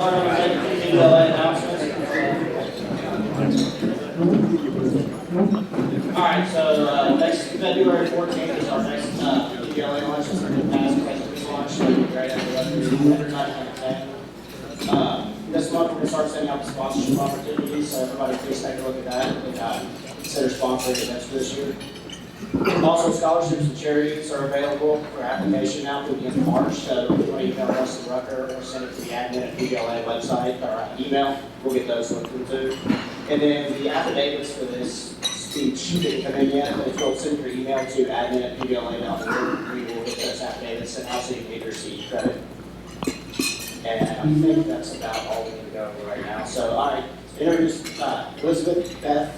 PBLA announcements. Alright, so next February 14th is our next PBLA launch. It's our new pass president's launch. It'll be great after this month we're going to start sending out the sponsorship opportunities, so everybody please take a look at that and consider sponsoring events this year. Also, scholarships and charities are available for application now through the end of March. So if you want to email Russell Rucker or send it to the admin at PBLA website or email, we'll get those linked through too. And then the affidavits for this speech didn't come in yet, but if you'll send your email to admin@pbla.org, we will get those affidavits sent out so you can get your CE credit. And I think that's about all we need to go over right now. So I introduce Elizabeth Beth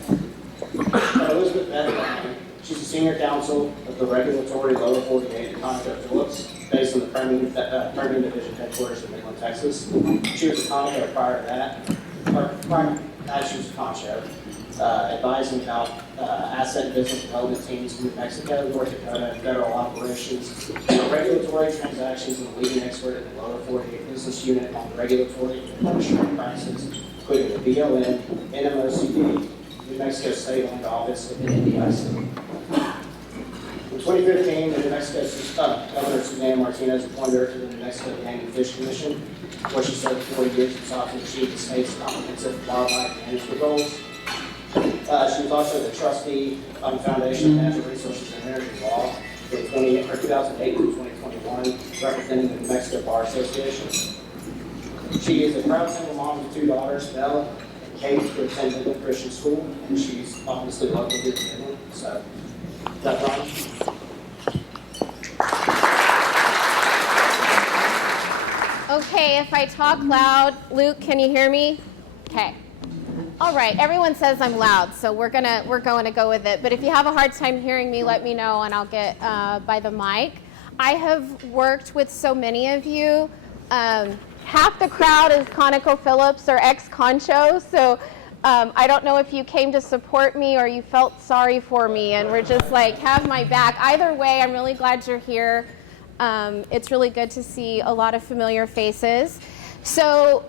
Ryan. She's a senior counsel of the regulatory lower 48 at ConocoPhillips, based in the Permian Division headquarters in Midland, Texas. She was a Conoco prior to that. She was a Concho, advising about asset and business development teams in New Mexico, North Dakota, and federal operations, regulatory transactions, and a leading expert in the lower 48 business unit on regulatory and administrative practices, including the BLM, NMOCD, New Mexico State Land Office, and the NDIC. In 2015, the New Mexico Governor Suzanne Martinez appointed her to the New Mexico Game and Fish Commission, where she served 40 years and sought to achieve the state's comprehensive wildlife management goals. She was also the trustee on the Foundation of Natural Resources and Energy Law for 2008 through 2021, representing the New Mexico Bar Association. She is a proud single mom of 2 daughters, Bella and Kate, who attend Midland Christian School, and she's obviously local here in Midland. So, Beth Ryan. Okay, if I talk loud, Luke, can you hear me? Okay. All right, everyone says I'm loud, so we're going to go with it. But if you have a hard time hearing me, let me know and I'll get by the mic. I have worked with so many of you. Half the crowd is ConocoPhillips or ex-Concho, so I don't know if you came to support me or you felt sorry for me and we're just like, have my back. Either way, I'm really glad you're here. It's really good to see a lot of familiar faces. So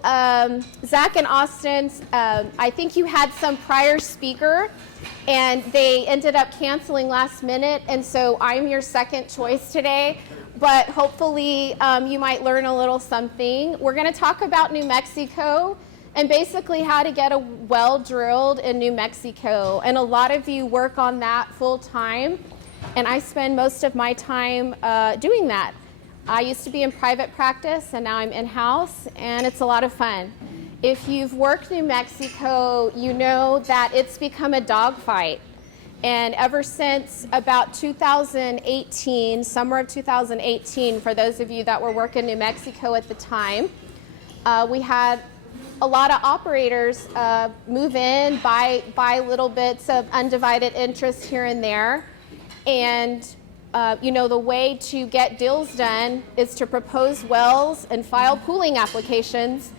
Zach and Austin, I think you had some prior speaker and they ended up canceling last minute, and so I'm your second choice today. But hopefully you might learn a little something. We're going to talk about New Mexico and basically how to get a well drilled in New Mexico. And a lot of you work on that full time, and I spend most of my time doing that. I used to be in private practice, and now I'm in-house, and it's a lot of fun. If you've worked New Mexico, you know that it's become a dogfight. And ever since about 2018, summer of 2018, for those of you that were working New Mexico at the time, we had a lot of operators move in, buy little bits of undivided interest here and there. And the way to get deals done is to propose wells and file pooling applications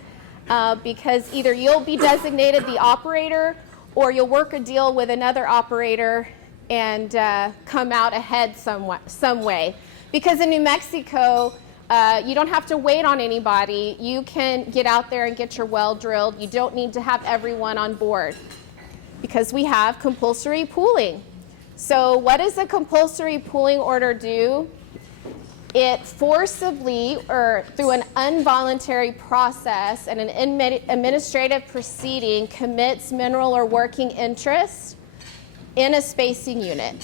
because either you'll be designated the operator or you'll work a deal with another operator and come out ahead some way. Because in New Mexico, you don't have to wait on anybody. You can get out there and get your well drilled. You don't need to have everyone on board because we have compulsory pooling. So what does a compulsory pooling order do? It forcibly, or through an involuntary process and an administrative proceeding, commits mineral or working interest in a spacing unit.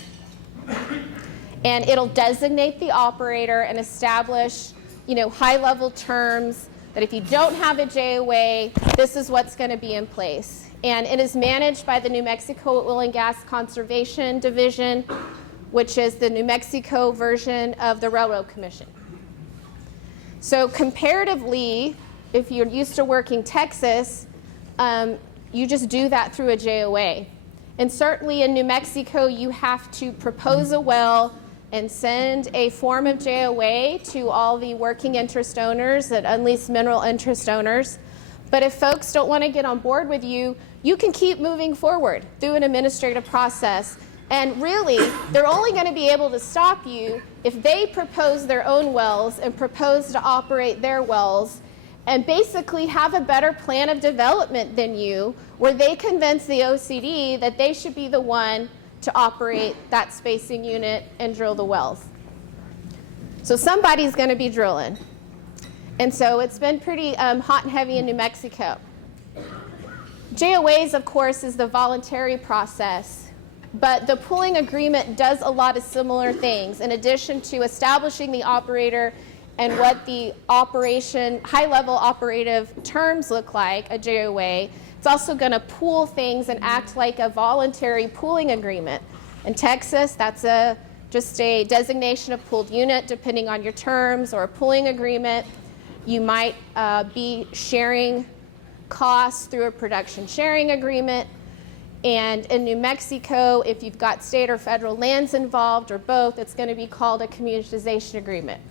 And it'll designate the operator and establish, high-level terms that if you don't have a JOA, this is what's going to be in place. And it is managed by the New Mexico Oil and Gas Conservation Division, which is the New Mexico version of the Railroad Commission. So comparatively, if you're used to working Texas, you just do that through a JOA. And certainly in New Mexico, you have to propose a well and send a form of JOA to all the working interest owners and unleased mineral interest owners. But if folks don't want to get on board with you, you can keep moving forward through an administrative process. And really, they're only going to be able to stop you if they propose their own wells and propose to operate their wells and basically have a better plan of development than you, where they convince the OCD that they should be the one to operate that spacing unit and drill the wells. So somebody's going to be drilling. And so it's been pretty hot and heavy in New Mexico. JOAs, of course, is the voluntary process, but the pooling agreement does a lot of similar things. In addition to establishing the operator and what the high-level operative terms look like, a JOA, it's also going to pool things and act like a voluntary pooling agreement. In Texas, that's just a designation of pooled unit, depending on your terms, or a pooling agreement. You might be sharing costs through a production sharing agreement. And in New Mexico, if you've got state or federal lands involved, or both, it's going to be called a communitization agreement.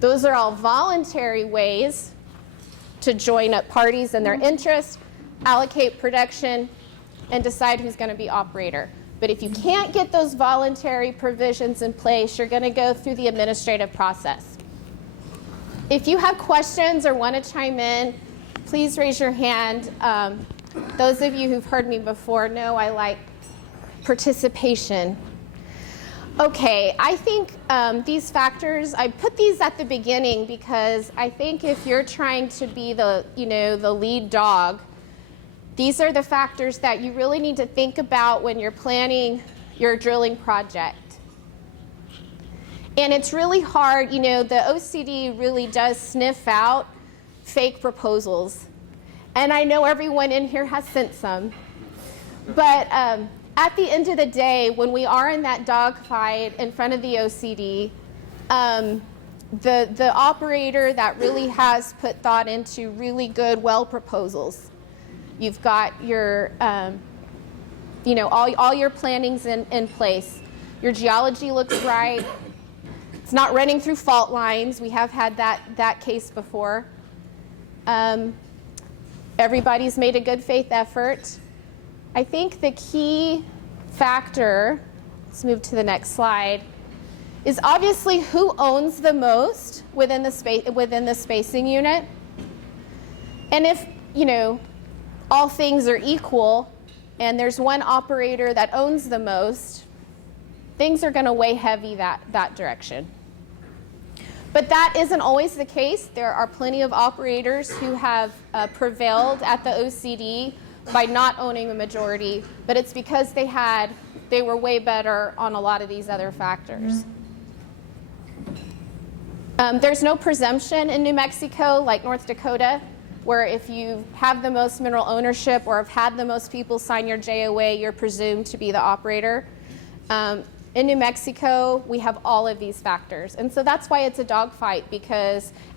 Those are all voluntary ways to join up parties in their interest, allocate production, and decide who's going to be operator. But if you can't get those voluntary provisions in place, you're going to go through the administrative process. If you have questions or want to chime in, please raise your hand. Those of you who've heard me before know I like participation. Okay, I think these factors, I put these at the beginning because I think if you're trying to be the lead dog, these are the factors that you really need to think about when you're planning your drilling project. And it's really hard, the OCD really does sniff out fake proposals. And I know everyone in here has sent some. But at the end of the day, when we are in that dogfight in front of the OCD, the operator that really has put thought into really good well proposals, you've got your, all your planning's in place. Your geology looks right. It's not running through fault lines. We have had that case before. Everybody's made a good faith effort. I think the key factor, let's move to the next slide, is obviously who owns the most within the spacing unit. And if, all things are equal and there's one operator that owns the most, things are going to weigh heavy that direction. But that isn't always the case. There are plenty of operators who have prevailed at the OCD by not owning a majority, but it's because they were way better on a lot of these other factors. There's no presumption in New Mexico like North Dakota, where if you have the most mineral ownership or have had the most people sign your JOA, you're presumed to be the operator. In New Mexico, we have all of these factors. And so that's why it's a dogfight,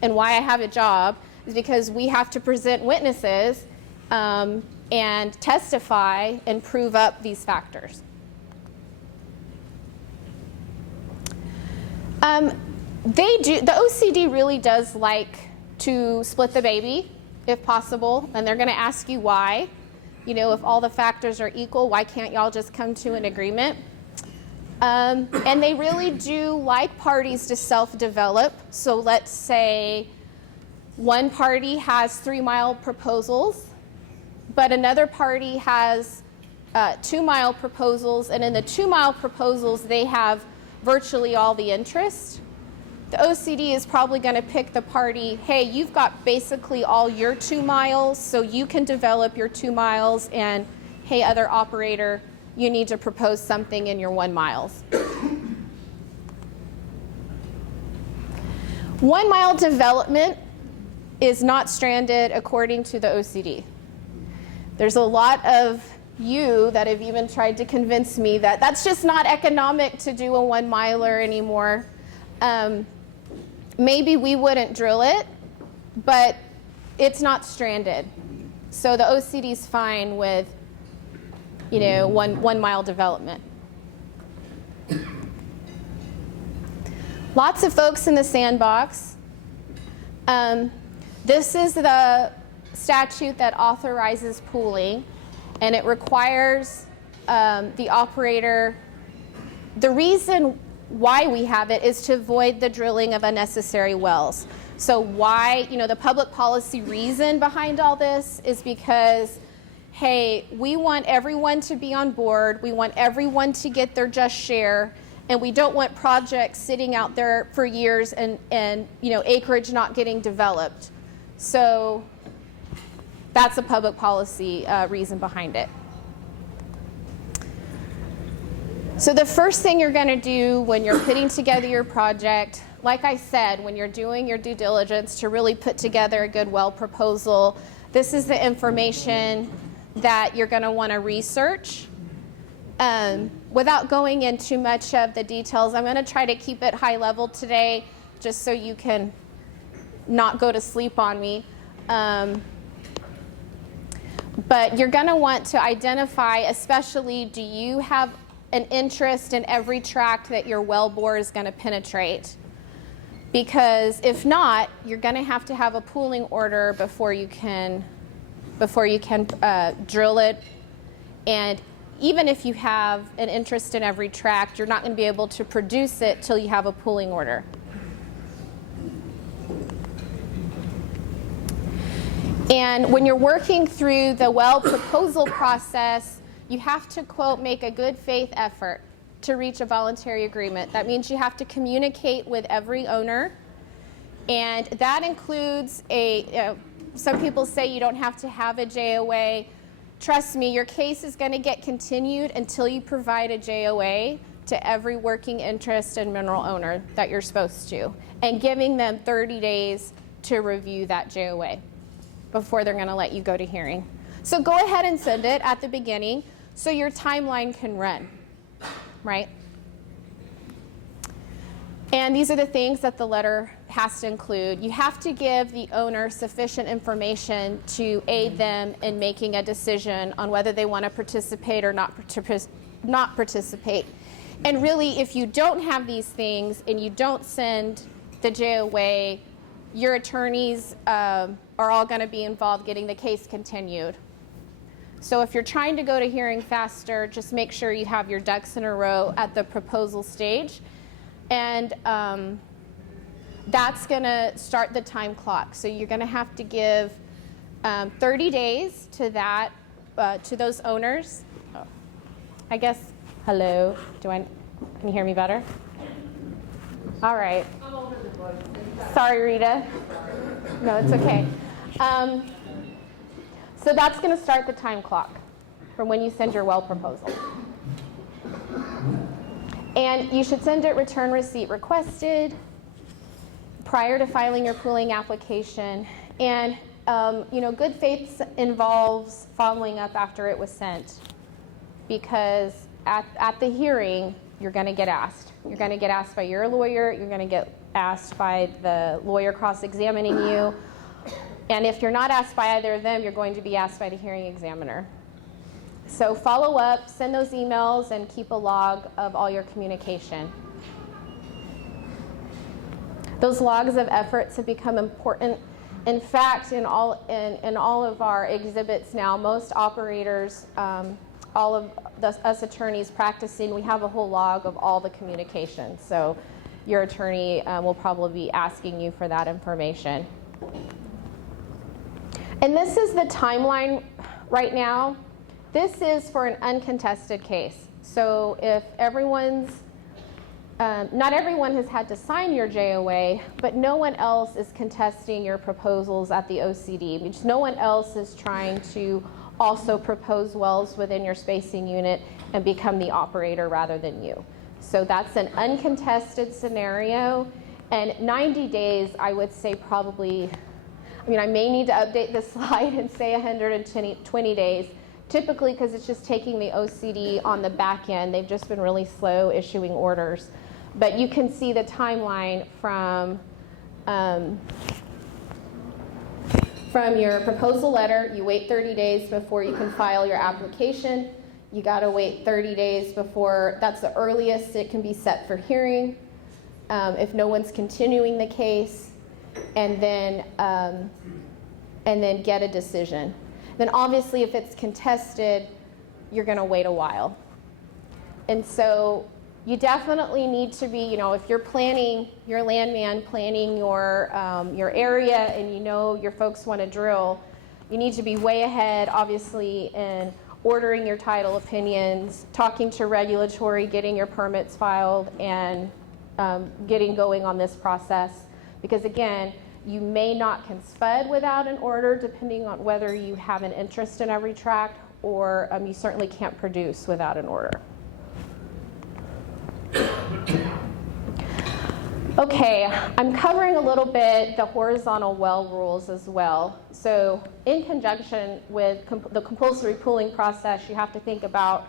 and why I have a job is because we have to present witnesses and testify and prove up these factors. The OCD really does like to split the baby, if possible, and they're going to ask you why. If all the factors are equal, why can't y'all just come to an agreement? And they really do like parties to self-develop. So let's say one party has 3-mile proposals, but another party has 2-mile proposals, and in the 2-mile proposals, they have virtually all the interest. The OCD is probably going to pick the party, hey, you've got basically all your 2 miles, so you can develop your 2 miles, and hey, other operator, you need to propose something in your 1 miles. 1-mile development is not stranded according to the OCD. There's a lot of you that have even tried to convince me that that's just not economic to do a 1-miler anymore. Maybe we wouldn't drill it, but it's not stranded. So the OCD's fine with, 1-mile development. Lots of folks in the sandbox. This is the statute that authorizes pooling, and it requires the operator. The reason why we have it is to avoid the drilling of unnecessary wells. So why, the public policy reason behind all this is because, hey, we want everyone to be on board. We want everyone to get their just share. And we don't want projects sitting out there for years and acreage not getting developed. So that's a public policy reason behind it. So the first thing you're going to do when you're putting together your project, like I said, when you're doing your due diligence to really put together a good well proposal, this is the information that you're going to want to research. Without going into too much of the details, I'm going to try to keep it high level today just so you can not go to sleep on me. But you're going to want to identify, especially, do you have an interest in every tract that your well bore is going to penetrate? Because if not, you're going to have a pooling order before you can drill it. And even if you have an interest in every tract, you're not going to be able to produce it till you have a pooling order. And when you're working through the well proposal process, you have to, quote, make a good faith effort to reach a voluntary agreement. That means you have to communicate with every owner. And that includes some people say you don't have to have a JOA. Trust me, your case is going to get continued until you provide a JOA to every working interest and mineral owner that you're supposed to, and giving them 30 days to review that JOA before they're going to let you go to hearing. So go ahead and send it at the beginning so your timeline can run, right? And these are the things that the letter has to include. You have to give the owner sufficient information to aid them in making a decision on whether they want to participate or not participate. And really, if you don't have these things and you don't send the JOA, your attorneys are all going to be involved getting the case continued. So if you're trying to go to hearing faster, just make sure you have your ducks in a row at the proposal stage. And that's going to start the time clock. So you're going to have to give 30 days to that, to those owners. Oh, I guess, hello, can you hear me better? All right. Sorry, Rita. No, it's okay. So that's going to start the time clock from when you send your well proposal. And you should send it return receipt requested prior to filing your pooling application. And good faith involves following up after it was sent, because at the hearing, you're going to get asked. You're going to get asked by your lawyer. You're going to get asked by the lawyer cross-examining you. And if you're not asked by either of them, you're going to be asked by the hearing examiner. So follow up, send those emails, and keep a log of all your communication. Those logs of efforts have become important. In fact, in all of our exhibits now, most operators, all of us attorneys practicing, we have a whole log of all the communication. So your attorney will probably be asking you for that information. And this is the timeline right now. This is for an uncontested case. So if not everyone has had to sign your JOA, but no one else is contesting your proposals at the OCD, because no one else is trying to also propose wells within your spacing unit and become the operator rather than you. So that's an uncontested scenario. And 90 days, I would say probably, I may need to update this slide and say 120 days, typically because it's just taking the OCD on the back end. They've just been really slow issuing orders. But you can see the timeline from your proposal letter. You wait 30 days before you can file your application. You got to wait 30 days before, that's the earliest it can be set for hearing, if no one's continuing the case, and then get a decision. Then obviously if it's contested, you're going to wait a while. And so You definitely need to be, if you're planning, your landman planning your area and your folks want to drill, you need to be way ahead, obviously, in ordering your title opinions, talking to regulatory, getting your permits filed, and getting going on this process. Because again, you may not can spud without an order, depending on whether you have an interest in every tract, or you certainly can't produce without an order. Okay, I'm covering a little bit the horizontal well rules as well. So in conjunction with the compulsory pooling process, you have to think about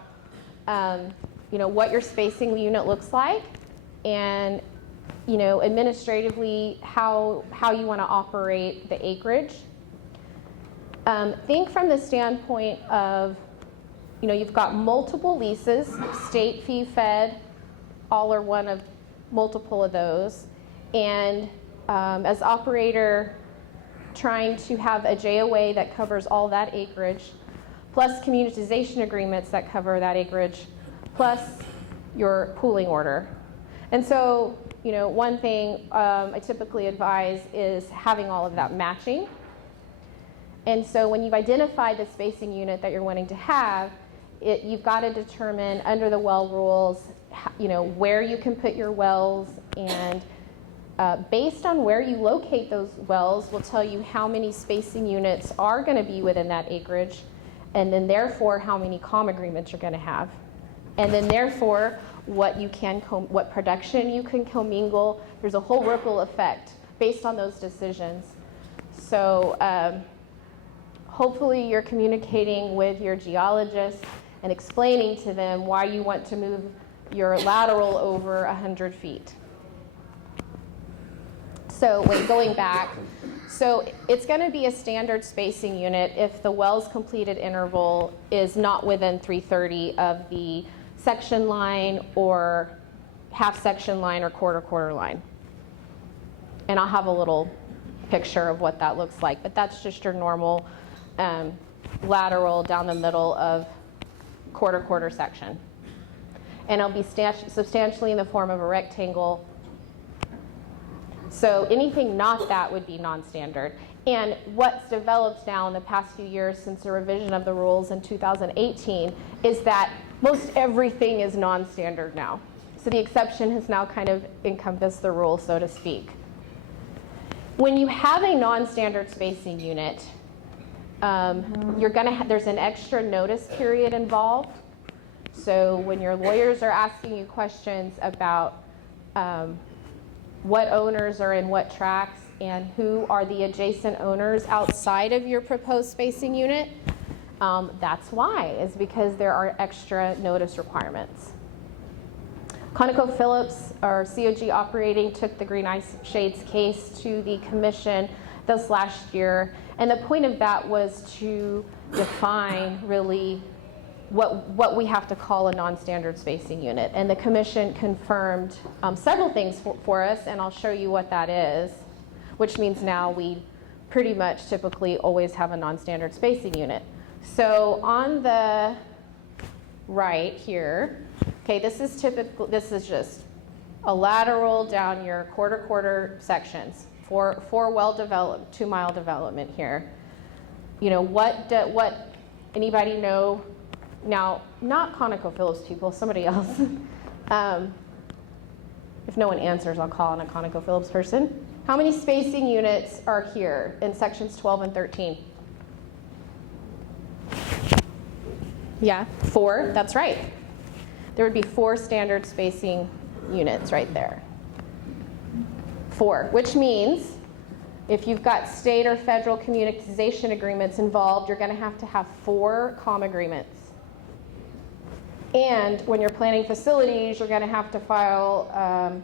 what your spacing unit looks like, and administratively how you want to operate the acreage. Think from the standpoint of, you've got multiple leases, state fee fed, all or one of multiple of those, and as operator trying to have a JOA that covers all that acreage, plus communitization agreements that cover that acreage, plus your pooling order. And so, one thing I typically advise is having all of that matching. And so when you've identified the spacing unit that you're wanting to have, you've got to determine under the well rules, where you can put your wells, and based on where you locate those wells will tell you how many spacing units are going to be within that acreage, and then therefore how many comm agreements you're going to have, and then therefore what production you can commingle. There's a whole ripple effect based on those decisions. So hopefully you're communicating with your geologists and explaining to them why you want to move your lateral over 100 feet. So going back, so it's going to be a standard spacing unit if the well's completed interval is not within 330 of the section line or half section line or quarter line. And I'll have a little picture of what that looks like, but that's just your normal lateral down the middle of quarter section. And it'll be substantially in the form of a rectangle. So anything not that would be non-standard. And what's developed now in the past few years since the revision of the rules in 2018 is that most everything is non-standard now. So the exception has now kind of encompassed the rule, so to speak. When you have a non-standard spacing unit, there's an extra notice period involved. So when your lawyers are asking you questions about what owners are in what tracts and who are the adjacent owners outside of your proposed spacing unit, that's why, is because there are extra notice requirements. ConocoPhillips, our COG operating, took the Green Ice Shades case to the commission this last year, and the point of that was to define really what we have to call a non-standard spacing unit. And the commission confirmed several things for us, and I'll show you what that is, which means now we pretty much typically always have a non-standard spacing unit. So on the right here, okay, this is just a lateral down your quarter sections for well developed, 2 mile development here. What anybody know? Now, not ConocoPhillips people, somebody else. If no one answers, I'll call on a ConocoPhillips person. How many spacing units are here in sections 12 and 13? Yeah, 4, that's right. There would be 4 standard spacing units right there. 4, which means if you've got state or federal communitization agreements involved, you're going to have 4 comm agreements. And when you're planning facilities, you're going to have to file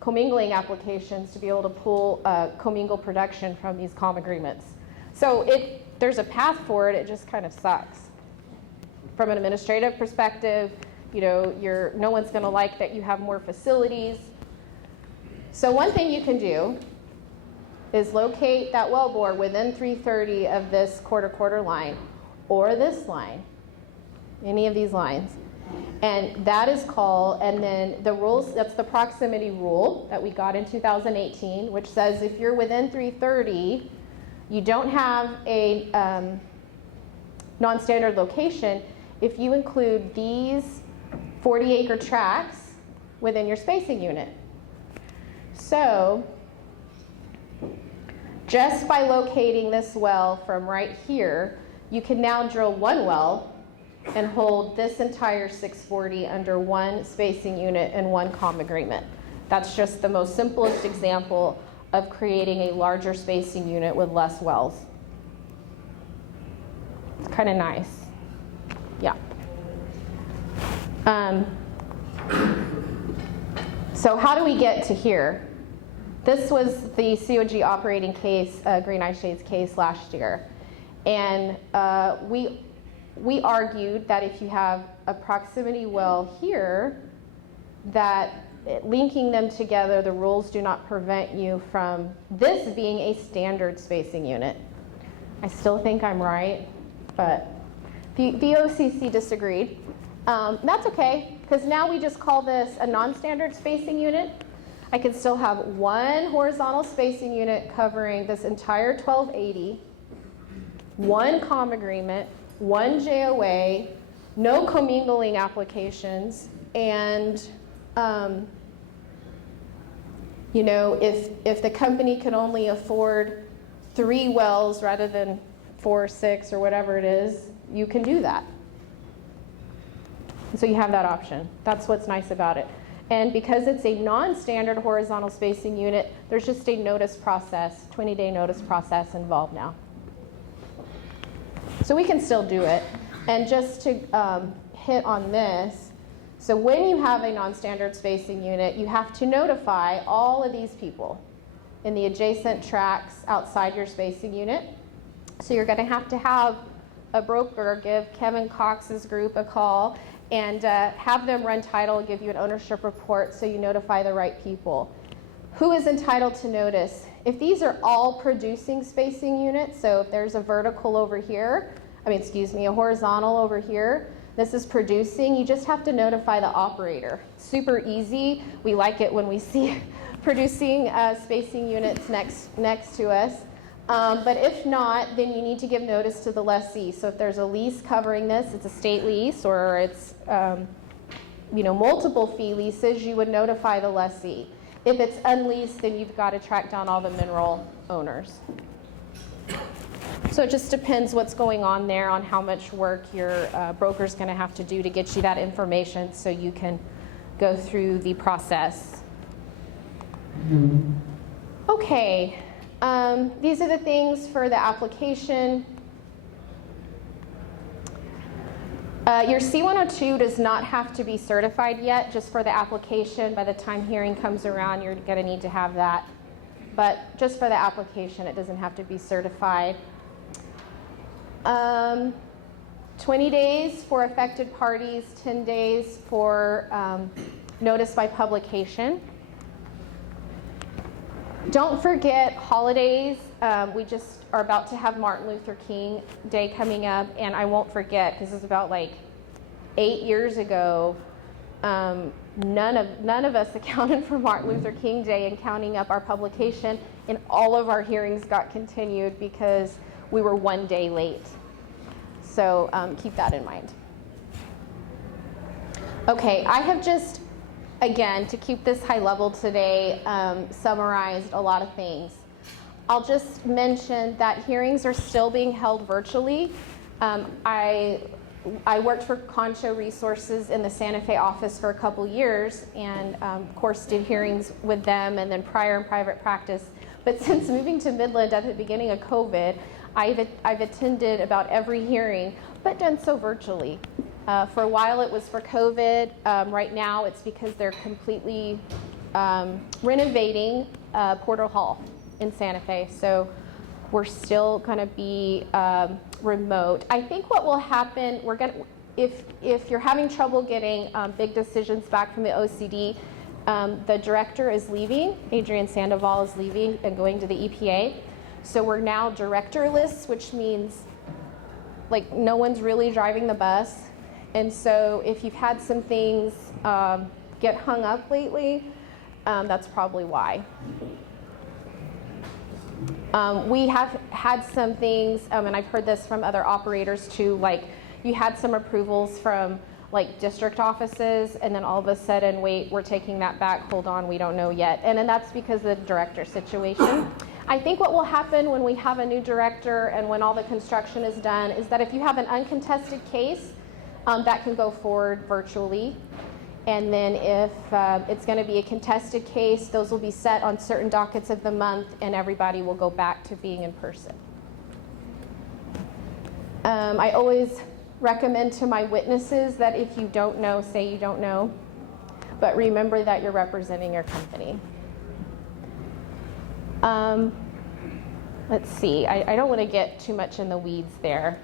commingling applications to be able to pull commingle production from these comm agreements. So there's a path for it just kind of sucks. From an administrative perspective, no one's going to like that you have more facilities. So one thing you can do is locate that wellbore within 330 of this quarter line or this line, any of these lines. And that is called, and then the rules, that's the proximity rule that we got in 2018, which says if you're within 330, you don't have a non-standard location if you include these 40-acre tracts within your spacing unit. So, just by locating this well from right here, you can now drill one well and hold this entire 640 under one spacing unit and one comm agreement. That's just the most simplest example of creating a larger spacing unit with less wells. It's kind of nice. Yeah. So how do we get to here? This was the COG operating case, Green Eye Shades case last year. And we argued that if you have a proximity well here, that linking them together, the rules do not prevent you from this being a standard spacing unit. I still think I'm right, but the OCC disagreed. That's okay, because now we just call this a non-standard spacing unit. I can still have one horizontal spacing unit covering this entire 1280, one comm agreement, one JOA, no commingling applications, and you know, if the company can only afford 3 wells rather than 4 or 6 or whatever it is, you can do that. So you have that option. That's what's nice about it. And because it's a non-standard horizontal spacing unit, there's just a notice process, 20-day notice process involved now. So we can still do it. And just to hit on this, so when you have a non-standard spacing unit, you have to notify all of these people in the adjacent tracts outside your spacing unit. So you're going to have a broker give Kevin Cox's group a call and have them run title, give you an ownership report so you notify the right people. Who is entitled to notice? If these are all producing spacing units, so if there's a vertical over here, a horizontal over here, this is producing, you just have to notify the operator. Super easy. We like it when we see producing spacing units next to us. But if not, then you need to give notice to the lessee. So if there's a lease covering this, it's a state lease or it's multiple fee leases, you would notify the lessee. If it's unleased, then you've got to track down all the mineral owners. So it just depends what's going on there on how much work your broker's going to have to do to get you that information so you can go through the process. Okay. These are the things for the application. Your C-102 does not have to be certified yet, just for the application. By the time hearing comes around, you're going to need to have that. But just for the application, it doesn't have to be certified. 20 days for affected parties, 10 days for notice by publication. Don't forget holidays. We just are about to have Martin Luther King Day coming up, and I won't forget because it's about like 8 years ago. None of us accounted for Martin Luther King Day and counting up our publication, and all of our hearings got continued because we were 1 day late. So keep that in mind. Okay, I have just, again, to keep this high level today, summarized a lot of things. I'll just mention that hearings are still being held virtually. I worked for Concho Resources in the Santa Fe office for a couple years and, of course, did hearings with them and then prior in private practice. But since moving to Midland at the beginning of COVID, I've attended about every hearing, but done so virtually. For a while it was for COVID. Right now it's because they're completely renovating Porter Hall in Santa Fe. So we're still going to be remote. I think what will happen, if you're having trouble getting big decisions back from the OCD, the director is leaving. Adrian Sandoval is leaving and going to the EPA. So we're now directorless, which means like no one's really driving the bus. And so if you've had some things get hung up lately, that's probably why. We have had some things, and I've heard this from other operators too, like you had some approvals from like district offices, and then all of a sudden, wait, we're taking that back, hold on, we don't know yet. And then that's because of the director situation. I think what will happen when we have a new director and when all the construction is done is that if you have an uncontested case, that can go forward virtually. And then if it's going to be a contested case, those will be set on certain dockets of the month, and everybody will go back to being in person. I always recommend to my witnesses that if you don't know, say you don't know, but remember that you're representing your company. Let's see, I don't want to get too much in the weeds there.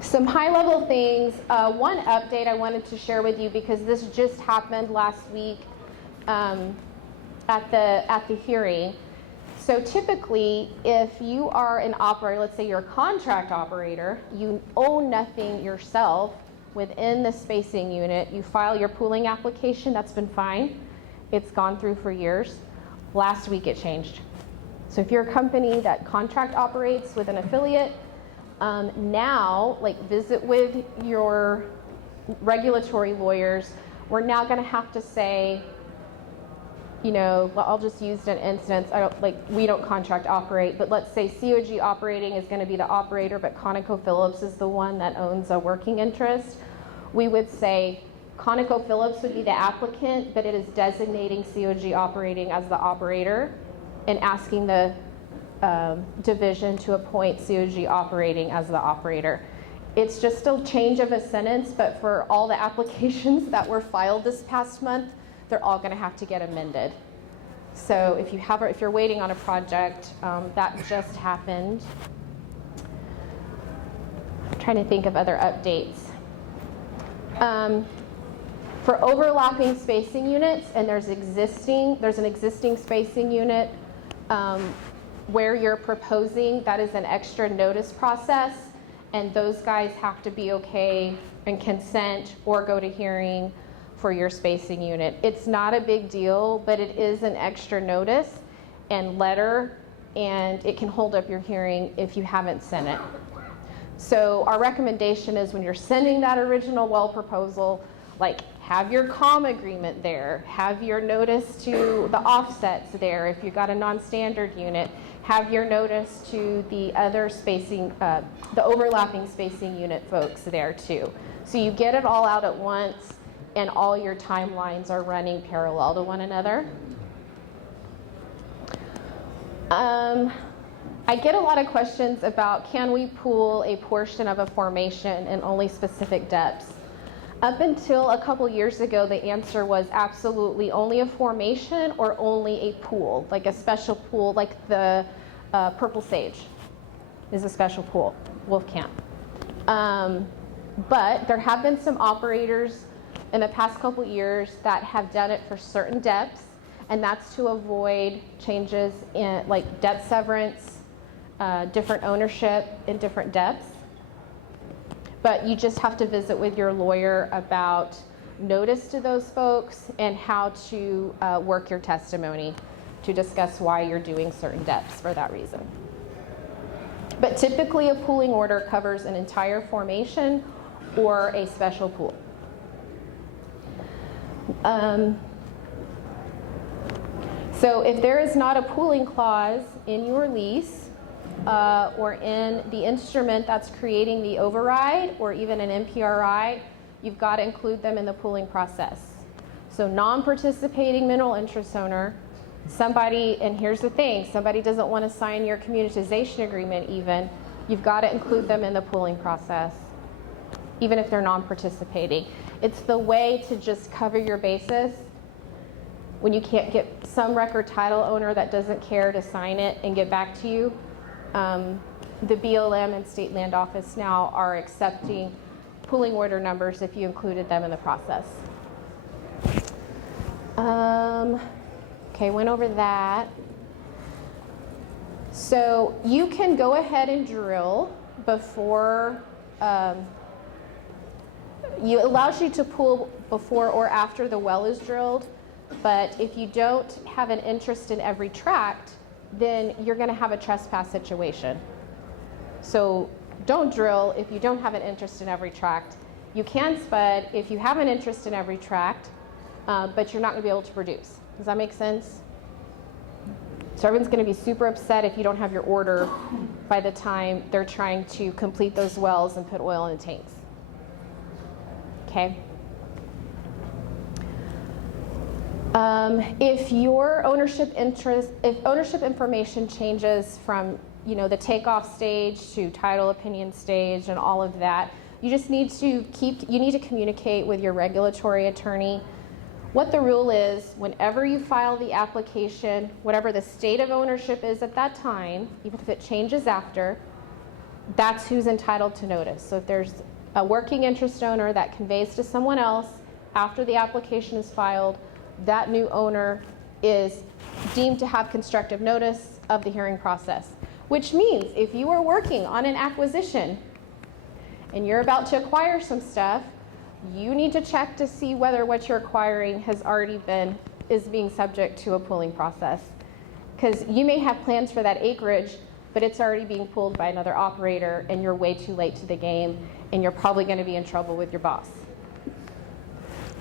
Some high-level things. One update I wanted to share with you, because this just happened last week at the hearing. So typically, if you are an operator, let's say you're a contract operator, you own nothing yourself within the spacing unit, you file your pooling application, that's been fine. It's gone through for years. Last week it changed. So if you're a company that contract operates with an affiliate, now, like, visit with your regulatory lawyers. We're now going to have to say, you know, I'll just use an instance. We don't contract operate, but let's say COG operating is going to be the operator, but ConocoPhillips is the one that owns a working interest. We would say ConocoPhillips would be the applicant, but it is designating COG operating as the operator and asking the division to appoint COG operating as the operator. It's just a change of a sentence, but for all the applications that were filed this past month, they're all going to have to get amended. So if you're waiting on a project, that just happened. I'm trying to think of other updates. For overlapping spacing units, and there's an existing spacing unit where you're proposing, that is an extra notice process, and those guys have to be okay and consent or go to hearing for your spacing unit. It's not a big deal, but it is an extra notice and letter, and it can hold up your hearing if you haven't sent it. So our recommendation is when you're sending that original well proposal, like, have your COM agreement there, have your notice to the offsets there if you've got a non-standard unit, have your notice to the other spacing, the overlapping spacing unit folks there too. So you get it all out at once and all your timelines are running parallel to one another. I get a lot of questions about, can we pool a portion of a formation in only specific depths? Up until a couple years ago, the answer was absolutely only a formation or only a pool, like a special pool, like the Purple Sage is a special pool, Wolfcamp. But there have been some operators in the past couple years that have done it for certain depths, and that's to avoid changes in, like, depth severance, different ownership in different depths. But you just have to visit with your lawyer about notice to those folks and how to work your testimony to discuss why you're doing certain depths for that reason. But typically a pooling order covers an entire formation or a special pool. So if there is not a pooling clause in your lease, or in the instrument that's creating the override, or even an MPRI, you've got to include them in the pooling process. So non-participating mineral interest owner, somebody, and here's the thing, somebody doesn't want to sign your communitization agreement even, you've got to include them in the pooling process, even if they're non-participating. It's the way to just cover your bases when you can't get some record title owner that doesn't care to sign it and get back to you. The BLM and State Land Office now are accepting pooling order numbers if you included them in the process. Okay, went over that. So you can go ahead and drill before It allows you to pool before or after the well is drilled, but if you don't have an interest in every tract, then you're going to have a trespass situation. So don't drill if you don't have an interest in every tract. You can spud if you have an interest in every tract, but you're not going to be able to produce. Does that make sense? So everyone's going to be super upset if you don't have your order by the time they're trying to complete those wells and put oil in the tanks. Okay. If your ownership information changes from, the takeoff stage to title opinion stage and all of that, you just need to communicate with your regulatory attorney what the rule is whenever you file the application, whatever the state of ownership is at that time, even if it changes after, that's who's entitled to notice. So if there's a working interest owner that conveys to someone else after the application is filed, that new owner is deemed to have constructive notice of the hearing process, which means if you are working on an acquisition and you're about to acquire some stuff, you need to check to see whether what you're acquiring is being subject to a pooling process. Because you may have plans for that acreage, but it's already being pooled by another operator and you're way too late to the game and you're probably going to be in trouble with your boss.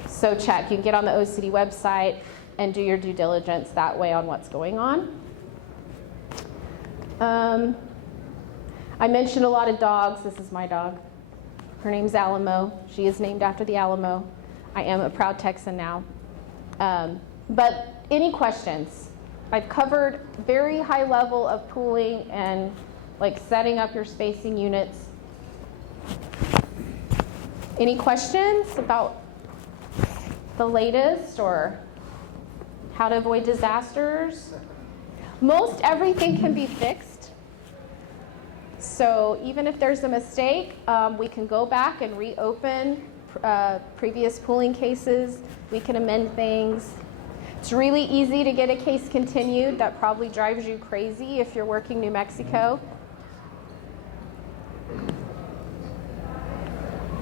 So check. You can get on the OCD website and do your due diligence that way on what's going on. I mentioned a lot of dogs. This is my dog. Her name's Alamo. She is named after the Alamo. I am a proud Texan now. But any questions? I've covered very high level of pooling and like setting up your spacing units. Any questions about the latest or how to avoid disasters? Most everything can be fixed. So even if there's a mistake, we can go back and reopen previous pooling cases. We can amend things. It's really easy to get a case continued. That probably drives you crazy if you're working New Mexico.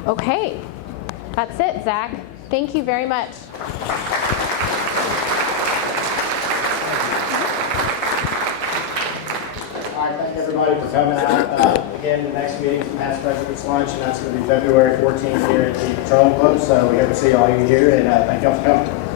Okay, that's it, Zach. Thank you very much. All right, thank everybody for coming out. Again, the next meeting is Past President's Lunch, and that's going to be February 14th here at the Petroleum Club. So we hope to see all you here, and thank y'all for coming.